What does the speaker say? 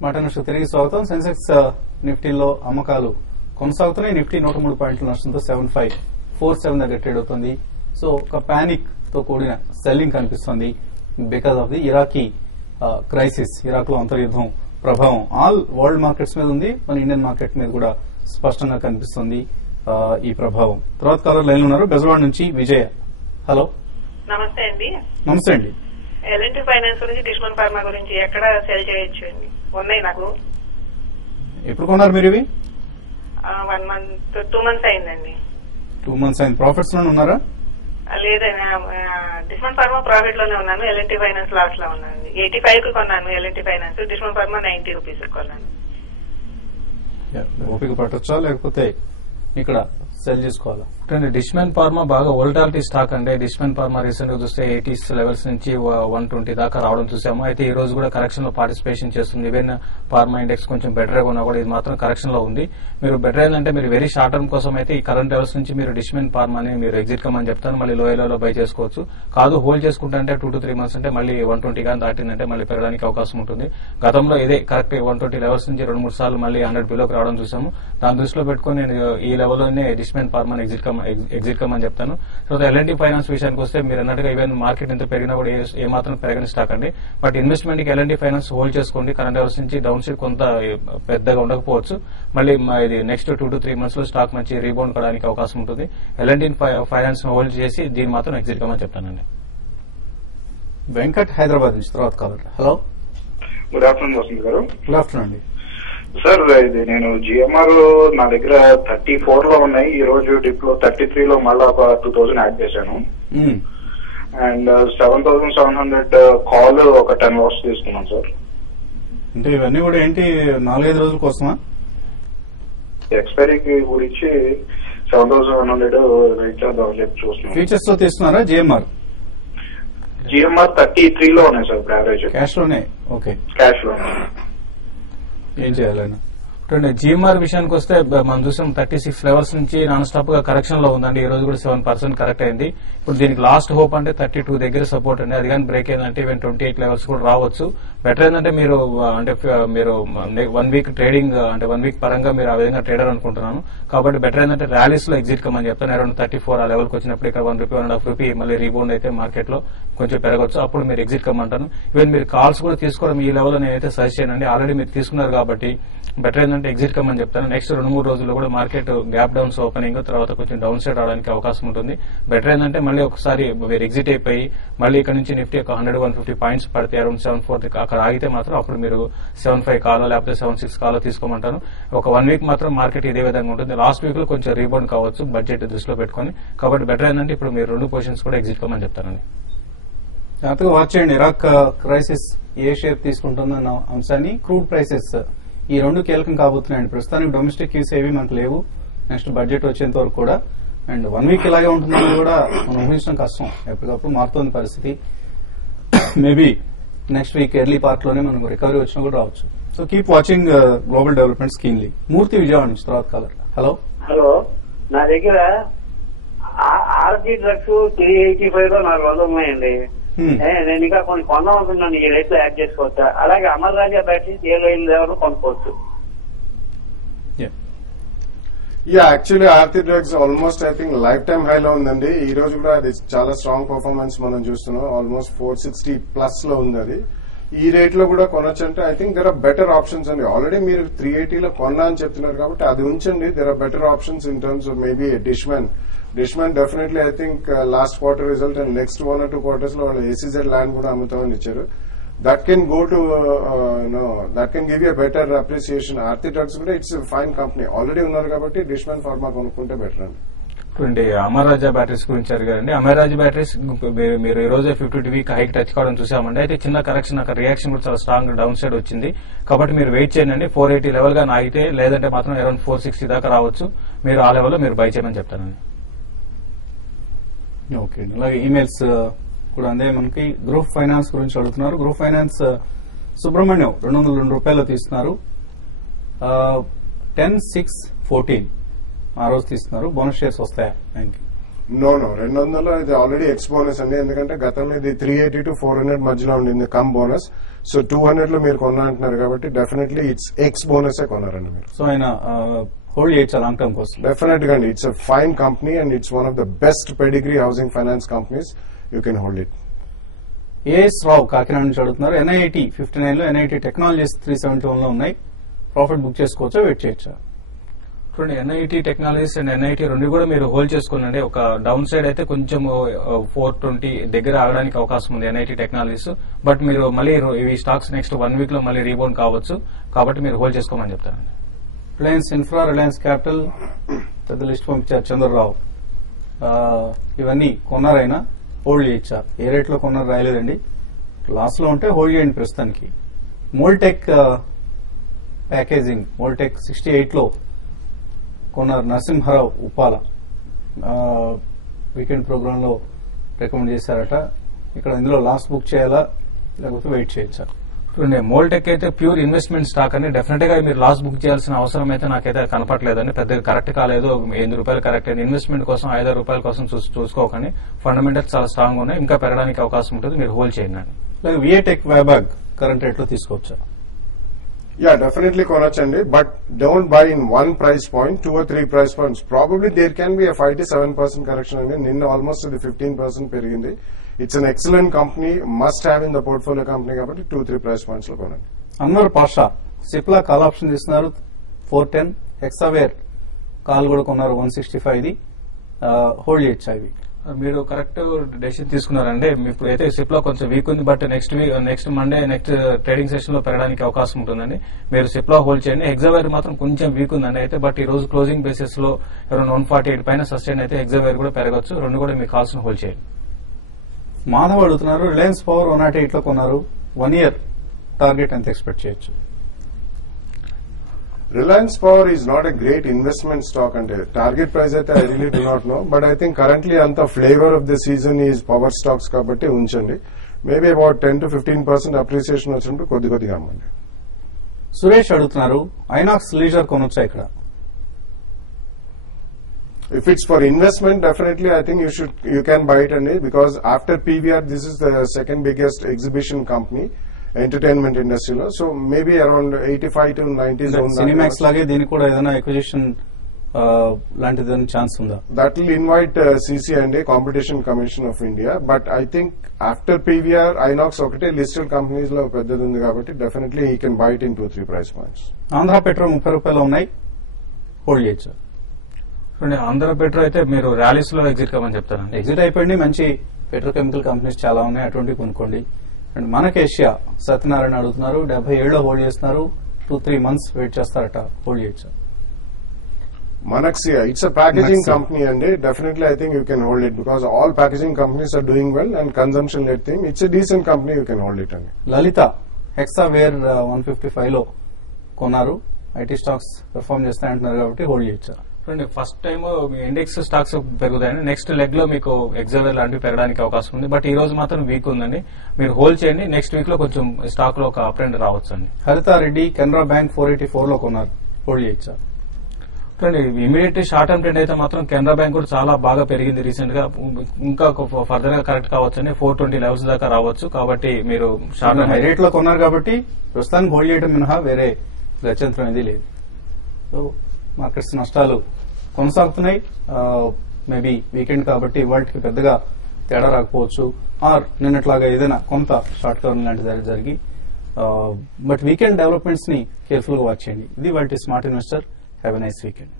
Smart న్యూస్కు తిరిగి స్వాగతం. సెన్సెక్స్ నిఫ్టీలో అమ్మకాలు కొనసాగుతున్నాయి. నిఫ్టీ 103 పాయింట్ల నష్టంతో 7547 దగ్గర ట్రేడ్ అవుతుంది. సో ఒక పానిక్ తో కూడిన సెల్లింగ్ కనిపిస్తుంది because of the Iraqi crisis. Iraq లో అంతర్యుద్ధం ప్రభావం ఆల్ వరల్డ్ మార్కెట్స్ మీద ఉంది, మన ఇండియన్ మార్కెట్ మీద కూడా స్పష్టంగా కనిపిస్తుంది ఈ ప్రభావం. తర్వాత కాలర్ లైన్ ఉన్నారు బెజవాడ నుంచి విజయ. హలో, నమస్తే అండి. నమస్తే అండి. ఎల్ఎన్టీ ఫైనాన్స్ గురించి, డిష్మన్ ఫార్మా గురించి ఎక్కడ సెల్ చేయొచ్చు అండి? ఉన్నాయి నాకు. ఎప్పుడు కొన్నారు మీరు ఇవి? 1 month 2 months అయిందండి. 2 months అయింది. ప్రాఫిట్స్ లోనే ఉన్నారా? లేదండి, డిష్మన్ ఫార్మా ప్రాఫిట్ లోనే ఉన్నాను. ఎల్ఎన్టీ ఫైనాన్స్ లాస్ లో ఉన్నాను. 85 కు కొన్నాను L N T finance. Dishman pharma 90 rupees కొన్నాను. ఓపిక పట్టొచ్చా లేకపోతే ఇక్కడ సెల్ చేసుకోవాలా? డిష్మన్ ఫార్మా బాగా వోల్టాలిటీ స్టాక్ అండి. డిష్మన్ ఫార్మా రీసెంట్ గా చూస్తే 80s లెవెల్స్ నుంచి 120 దాకా రావడం చూసాము. అయితే ఈ రోజు కూడా కరెక్షన్ లో పార్టిసిపేషన్ చేస్తుంది. ఈవెన్ ఫార్మా ఇండెక్స్ కొంచెం బెటర్ గా ఉన్నా కూడా ఇది మాత్రం కరెక్షన్ లో ఉంది. మీరు బెటర్ ఏంటంటే మీరు వెరీ షార్ట్ టర్మ్ కోసం అయితే ఈ కరెంట్ లెవెల్స్ నుంచి మీరు డిష్మన్ ఫార్మాని మీరు ఎగ్జిట్ కమ్మని చెప్తాను. మళ్ళీ లో బై చేసుకోవచ్చు. కాదు హోల్డ్ చేసుకుంటే 2 to 3 months అంటే మళ్ళీ 120 గానీ దాటిందంటే మళ్ళీ పెరగడానికి అవకాశం ఉంటుంది. గతంలో ఇదే కరెక్ట్ 120 లెవెల్స్ నుంచి 2-3 సార్లు మళ్ళీ 100 బిలోకి రావడం చూసాము. దాని దృష్టిలో పెట్టుకుని నేను ఈ లెవెల్లోనే డిష్మన్ ఫార్మాని ఎగ్జిట్ కమ్మని చెప్తాను. తర్వాత ఎల్ఎన్టీ ఫైనాన్స్ విషయానికి వస్తే మీరు అన్నట్టుగా ఈవెన్ మార్కెట్ ఎంత పెరిగినా కూడా ఏమాత్రం పెరగని స్టాక్ అండి. బట్ ఇన్వెస్ట్మెంట్ కి ఎల్ఎన్టీ ఫైనాన్స్ హోల్డ్ చేసుకోండి. కరెంట్ లెవెల్స్ నుంచి డౌన్ సైడ్ కొంత పెద్దగా ఉండకపోవచ్చు. మళ్ళీ ఇది నెక్స్ట్ 2 to 3 months లో స్టాక్ మంచి రీబౌండ్ కావడానికి అవకాశం ఉంటుంది. ఎల్ఎన్టీ ఫైనాన్స్ హోల్డ్ చేసి దీన్ని మాత్రం ఎగ్జిట్ కమ్మని చెప్తానండి. వెంకట్ హైదరాబాద్ నుంచి తర్వాత కావాలి. హలో, గుడ్ ఆఫ్టర్నూన్ వసంత్ గారు. గుడ్ ఆఫ్టర్నూన్ అండి. సార్, ఇది నేను జిఎంఆర్ నా దగ్గర 34 లో ఉన్నాయి. ఈ రోజు డిప్ లో 33 లో మళ్ళీ ఒక 2000 యాడ్ చేశాను. అండ్ 7700 కాల్ ఒక 10 లాస్ తీసుకున్నాను సార్. అంటే ఇవన్నీ కూడా ఏంటి 4-5 రోజుల కోసమా? ఎక్స్పైరీకి గురించి 7100 వెయిట్ చేద్దాం చెప్పి చూస్తున్నాను. ఫీచర్స్ తో తీస్తున్నారా? జిఎంఆర్ 33 లో ఉన్నాయి సార్. ఇప్పుడు యావరేజ్ క్యాష్ లోనే. ఓకే, క్యాష్ లో ఏం చేయాలన్నా? జిఎంఆర్ విషయానికి వస్తే మనం చూసాం 36 లెవెల్స్ నుంచి నాన్ స్టాప్ గా కరెక్షన్ లో ఉందండి. ఈ రోజు కూడా 7% కరెక్ట్ అయింది. ఇప్పుడు దీనికి లాస్ట్ హోప్ అంటే 32 దగ్గర సపోర్ట్ అండి. అది కానీ బ్రేక్ అయిందంటే ఈవెన్ 28 లెవెల్స్ కూడా రావచ్చు. బెటర్ ఏంటంటే మీరు 1 వీక్ ట్రేడింగ్ అంటే 1 వీక్ పరంగా మీరు ఆ విధంగా ట్రేడర్ అనుకుంటున్నాను. కాబట్టి బెటర్ ఏంటంటే ర్యాలీస్ లో ఎగ్జిట్ కమ్మని చెప్తాను. అరౌండ్ 34 ఆ లెవెల్కి వచ్చినప్పుడు ఇక్కడ 1 రూపీ 1.5 రూపీ మళ్ళీ రీబౌండ్ అయితే మార్కెట్ లో కొంచెం పెరగవచ్చు. అప్పుడు మీరు ఎగ్జిట్ కమ్మంటాను. ఈవెన్ మీరు కాల్స్ కూడా తీసుకోవడం ఈ లెవెల్ నేనైతే సజెస్ట్ చేయనండి. ఆల్రెడీ మీరు తీసుకున్నారు కాబట్టి బెటర్ ఏంటంటే ఎగ్జిట్ కమ్మని చెప్తాను. నెక్స్ట్ 2-3 రోజుల్లో కూడా మార్కెట్ గ్యాప్ డౌన్స్ ఓపెనింగ్ తర్వాత కొంచెం డౌన్ సైడ్ రావడానికి అవకాశం ఉంటుంది. బెటర్ ఏంటంటే మళ్ళీ ఒకసారి మీరు ఎగ్జిట్ అయిపోయి మళ్ళీ ఇక్కడ నుంచి నిఫ్టీ 100-150 పాయింట్స్ పడితే అరౌండ్ 74 అక్కడ ఆగితే మాత్రం అప్పుడు మీరు 75 కాలో లేకపోతే 76 కాలో తీసుకోమంటాను. ఒక 1 వీక్ మాత్రం మార్కెట్ ఇదే విధంగా ఉంటుంది. లాస్ట్ వీక్ లో కొంచెం రీబౌండ్ కావచ్చు బడ్జెట్ దృష్టిలో పెట్టుకుని. కాబట్టి బెటర్ ఏంటంటే ఇప్పుడు మీరు 2 పొజిషన్స్ కూడా ఎగ్జిట్ కమ్మని చెప్తానండి. జాగ్రత్తగా వాచ్ చేయండి. ఇరాక్ క్రైసిస్ ఏ షేప్ తీసుకుంటుందన్న అంశాన్ని, క్రూడ్ ప్రైసెస్ ఈ 2 కీలకం కాబోతున్నాయండి. ప్రస్తుతానికి డొమెస్టిక్ యూస్ ఏవి మనకు లేవు నెక్స్ట్ బడ్జెట్ వచ్చేంత వరకు కూడా. అండ్ 1 వీక్ ఇలాగే ఉంటుందని కూడా మనం ఊహించడం కష్టం. ఎప్పటికప్పుడు మారుతోంది పరిస్థితి. Maybe next week early part లోనే మనకు రికవరీ వచ్చినా కూడా రావచ్చు. So keep watching global developments keenly. Murthy Vijayawada నుంచి తర్వాత కాలర్. హలో, హలో, నా దగ్గర ఆర్జీ డ్రగ్స్ 385 లో 400 ఉన్నాయండి. నేను ఇంకా కొన్ని కొన్నామనుకున్నాను. ఈ రేట్ లో యాడ్ చేసుకోవచ్చా? అలాగే అమర్ రాజా బ్యాటరీస్ ఏ లెవెల్ కొనుక్కోవచ్చు? Actually Aarti drugs almost I think life time high లో ఉందండి. ఈ రోజు కూడా అది చాలా స్ట్రాంగ్ పర్ఫార్మెన్స్ మనం చూస్తున్నాం. ఆల్మోస్ట్ 460+ లో ఉంది. అది ఈ రేట్ లో కూడా కొనొచ్చు అంటే I think there are better options అండి. ఆల్రెడీ మీరు 380 లో కొన్నా అని చెప్తున్నారు కాబట్టి అది ఉంచండి. There are better options in terms of maybe Dishman definitely I think last quarter result and next 1 or 2 quarters లో వాళ్ళు ఏసీజెడ్ ల్యాండ్ కూడా అమ్ముతామని ఇచ్చారు. That can go to that can give you better appreciation. Aarti drugs కూడా ఇట్స్ ఫైన్ కంపెనీ. ఆల్రెడీ ఉన్నారు కాబట్టి Dishman pharma కొనుక్కుంటే better అండి. అమర్ రాజా batteries గురించి అడిగారండి. అమర్ రాజా బ్యాటరీస్ మీరు ఈ రోజు 50 వీక్ హైక్ టచ్ కావడం చూసామండి. అయితే చిన్న కరెక్షన్ అక్కడ రియాక్షన్ కూడా చాలా స్ట్రాంగ్ డౌన్ సైడ్ వచ్చింది. కాబట్టి మీరు వెయిట్ చేయండి. 480 లెవెల్ గా ఆగితే లేదంటే మాత్రం అరౌండ్ 460 దాకా రావచ్చు. మీరు ఆ లెవెల్లో మీరు బై చేయమని చెప్తానండి. ఓకే, అలాగే ఈమెయిల్స్ కూడా అందే. మనకి గ్రూప్ ఫైనాన్స్ గురించి అడుగుతున్నారు. గ్రూప్ ఫైనాన్స్ సుబ్రహ్మణ్యం 202 రూపాయలు తీస్తున్నారు. 10-6-14 ఆ రోజు తీస్తున్నారు. బోనస్ షేర్స్ వస్తాయా? నో 200 ఇది ఆల్రెడీ ఎక్స్ బోనస్ అండి. ఎందుకంటే గతంలో ఇది 380 to 400 మధ్యలో ఉండింది కమ్ బోనస్. సో 200 లో మీరు కొన్నా అంటున్నారు కాబట్టి డెఫినెట్లీ ఇట్స్ ఎక్స్ బోనస్ కొన్నారండి మీరు. సో ఆయన హోల్డ్ చేయొచ్చు లాంగ్ టర్మ్ కోసం. డెఫినెట్ గా అండి. It's a fine company and it's one of the best pedigree housing finance companies. You can hold it. AS Rao Kakinada నుంచి అడుగుతున్నారు. ఎన్ఐఐటి 59 లో ఎన్ఐఐటి టెక్నాలజీస్ 371 లో ఉన్నాయి. ప్రాఫిట్ బుక్ చేసుకోవచ్చా, వెయిట్ చేయొచ్చా? చూడండి, ఎన్ఐటి టెక్నాలజీస్ అండ్ ఎన్ఐటి రెండు కూడా మీరు హోల్డ్ చేసుకోనండి. ఒక డౌన్ సైడ్ అయితే కొంచెం 420 దగ్గర ఆగడానికి అవకాశం ఉంది ఎన్ఐటి టెక్నాలజీస్. బట్ మీరు మళ్ళీ ఇవి స్టాక్స్ నెక్స్ట్ 1 వీక్ లో మళ్ళీ రీబౌండ్ కావచ్చు, కాబట్టి మీరు హోల్డ్ చేసుకోమని చెప్తారండి. రిలయన్స్ ఇన్ఫ్రా, రిలయన్స్ క్యాపిటల్ పెద్ద లిస్ట్ పంపించారు చంద్రరావు. ఇవన్నీ కొన్నారైనా హోల్డ్ చేయొచ్చా? ఏ రేట్ లో కొన్నారు రాయలేదండి. లాస్ లో ఉంటే హోల్డ్ చేయండి ప్రస్తుతానికి. మోల్టెక్ ప్యాకేజింగ్, మోల్టెక్ 68 లో కొన్నారు నరసింహారావు ఉప్పాల. వీకెండ్ ప్రోగ్రామ్ లో రికమెండ్ చేశారట. ఇక్కడ ఇందులో లాస్ బుక్ చేయాలా లేకపోతే వెయిట్ చేయొచ్చా? చూడండి, మోల్టెక్ అయితే ప్యూర్ ఇన్వెస్ట్మెంట్ స్టాక్ అని డెఫినెట్ గా మీరు లాస్ బుక్ చేయాల్సిన అవసరం అయితే నాకైతే కనపట్లేదండి. పెద్దగా కరెక్ట్ కాలేదు, ₹8 కరెక్ట్ అయింది. ఇన్వెస్ట్మెంట్ కోసం ₹5 కోసం చూసుకోకండి. ఫండమెంటల్స్ చాలా స్ట్రాంగ్ ఉన్నాయి, ఇంకా పెరగడానికి అవకాశం ఉంటుంది, మీరు హోల్డ్ చేయండి. విఏటెక్ వైబాగ్ కరెంట్ రేట్ లో తీసుకోవచ్చా? Yeah, definitely కొనొచ్చండి. But don't buy in one price point, 2 or 3 price points. Probably there can be a 5 to 7% correction అండి. నిన్న ఆల్మోస్ట్ అది 15% పెరిగింది. It's an excellent company, must have in the portfolio company కాబట్టి 2-3 price points లో కొనండి. Anwar Pasha Cipla call option తీస్తున్నారు 410. Hexaware call కూడా కొన్నారు 165. ఇది హోల్డ్ చేయొచ్చా? ఇవి మీరు కరెక్ట్ డెసిషన్ తీసుకున్నారండి. ఇప్పుడు అయితే సిప్ లో కొంచెం వీక్ ఉంది, but next Monday next trading session లో పెరగడానికి అవకాశం ఉంటుందండి. మీరు సిప్ లో హోల్డ్ చేయండి. హెక్సావేర్ మాత్రం కొంచెం వీక్ ఉందండి అయితే, బట్ ఈ రోజు క్లోజింగ్ బేసిస్ లో అరౌండ్ 148 పైన సస్టైన్ అయితే హెక్సావేర్ కూడా పెరగచ్చు. రెండు కూడా మీకు కావాల్సిన హోల్డ్ చేయండి. మాధవ్ అడుగుతున్నారు రిలయన్స్ పవర్ 108 లో కొన్నారు. 1 year టార్గెట్ ఎంత ఎక్స్పెక్ట్ చేయొచ్చు? Reliance Power is not a great investment stock and target price అయితే I really do not know, but I think currently anta flavor of the season is power stocks కాబట్టి ఉంచండి. Maybe about 10 to 15% appreciation వచ్చినప్పుడు కొద్దిగా అమ్మండి. సురేష్ అడుగుతున్నారు INOX leisure కొనొచ్చా ఇక్కడ? If it's for investment, definitely I think you can buy it and because after PVR this is the second biggest exhibition company entertainment ఇండస్ట్రీలో. So maybe around 85 to 90 zone. Cinemax లాగే దీనికి కూడా ఏదైనా acquisition లాంటిది chance ఉందా? That will invite CC అండి, competition commission of India. But I think after PVR INOX ఒకటే listed companies లో పెద్దది ఉంది కాబట్టి definitely he can buy it in 2-3 price points. Andhra petrol ₹30 ఉన్నాయి, హోల్డ్ చేయొచ్చు. ఆంధ్ర పెట్రోల్ అయితే మీరు ర్యాలీస్ లో ఎగ్జిట్ కమని చెప్తారండి. ఎగ్జిట్ అయిపోయింది. మంచి పెట్రోకెమికల్ కంపెనీస్ చాలా ఉన్నాయి, అటువంటి కొనుక్కోండి. అండ్ మనకి ఏషియా సత్యనారాయణ అడుగుతున్నారు 77 లో హోల్డ్ చేస్తున్నారు. 2-3 months వెయిట్ చేస్తారట, హోల్డ్ చేయొచ్చు. Manaxia, it's a packaging company and definitely I think you can hold it because all packaging companies are doing well and consumption led thing. It's a decent company, you can hold it. లలిత హెక్సావేర్ 155 లో కొన్నారు. IT stocks perform చేస్తాయంటున్నారు కాబట్టి hold చేయొచ్చు. First time మీ index stocks పెరుగుతాయని, next leg లో మీకు ఎగ్జావేర్ లాంటివి పెరగడానికి అవకాశం ఉంది. బట్ ఈ రోజు మాత్రం వీక్ ఉందండి, మీరు హోల్డ్ చేయండి. నెక్స్ట్ వీక్ లో కొంచెం స్టాక్ లో ఒక అప్ ట్రెండ్ రావచ్చు అండి. హరితారెడ్డి కెనరా బ్యాంక్ 484 లో కొన్నారు, హోల్డ్ చేయొచ్చా? ఇమీడియట్ షార్ట్ టర్మ్ ట్రెండ్ అయితే మాత్రం కెనరా బ్యాంక్ కూడా చాలా బాగా పెరిగింది రీసెంట్ గా. ఇంకా ఫర్దర్ గా కరెక్ట్ కావచ్చు అండి, 420 లెవెల్స్ దాకా రావచ్చు. కాబట్టి మీరు షార్ట్ హై రేట్ లో కొన్నారు కాబట్టి ప్రస్తుతానికి హోల్డ్ చేయడం మినహా వేరే గత్యంతరం అనేది లేదు. సో మార్కెట్స్ నష్టాలు కొనసాగుతున్నాయి. మేబీ వీకెండ్ కాబట్టి ఇవాళకి పెద్దగా తేడా రాకపోవచ్చు, ఆర్ నిన్నట్లాగా ఏదైనా కొంత షార్ట్ కవర్ లాంటి జరిగి. బట్ వీకెండ్ డెవలప్మెంట్స్ ని కేర్ఫుల్ గా వాచ్ చేయండి. ఇది వాటి smart investor. Have a nice weekend.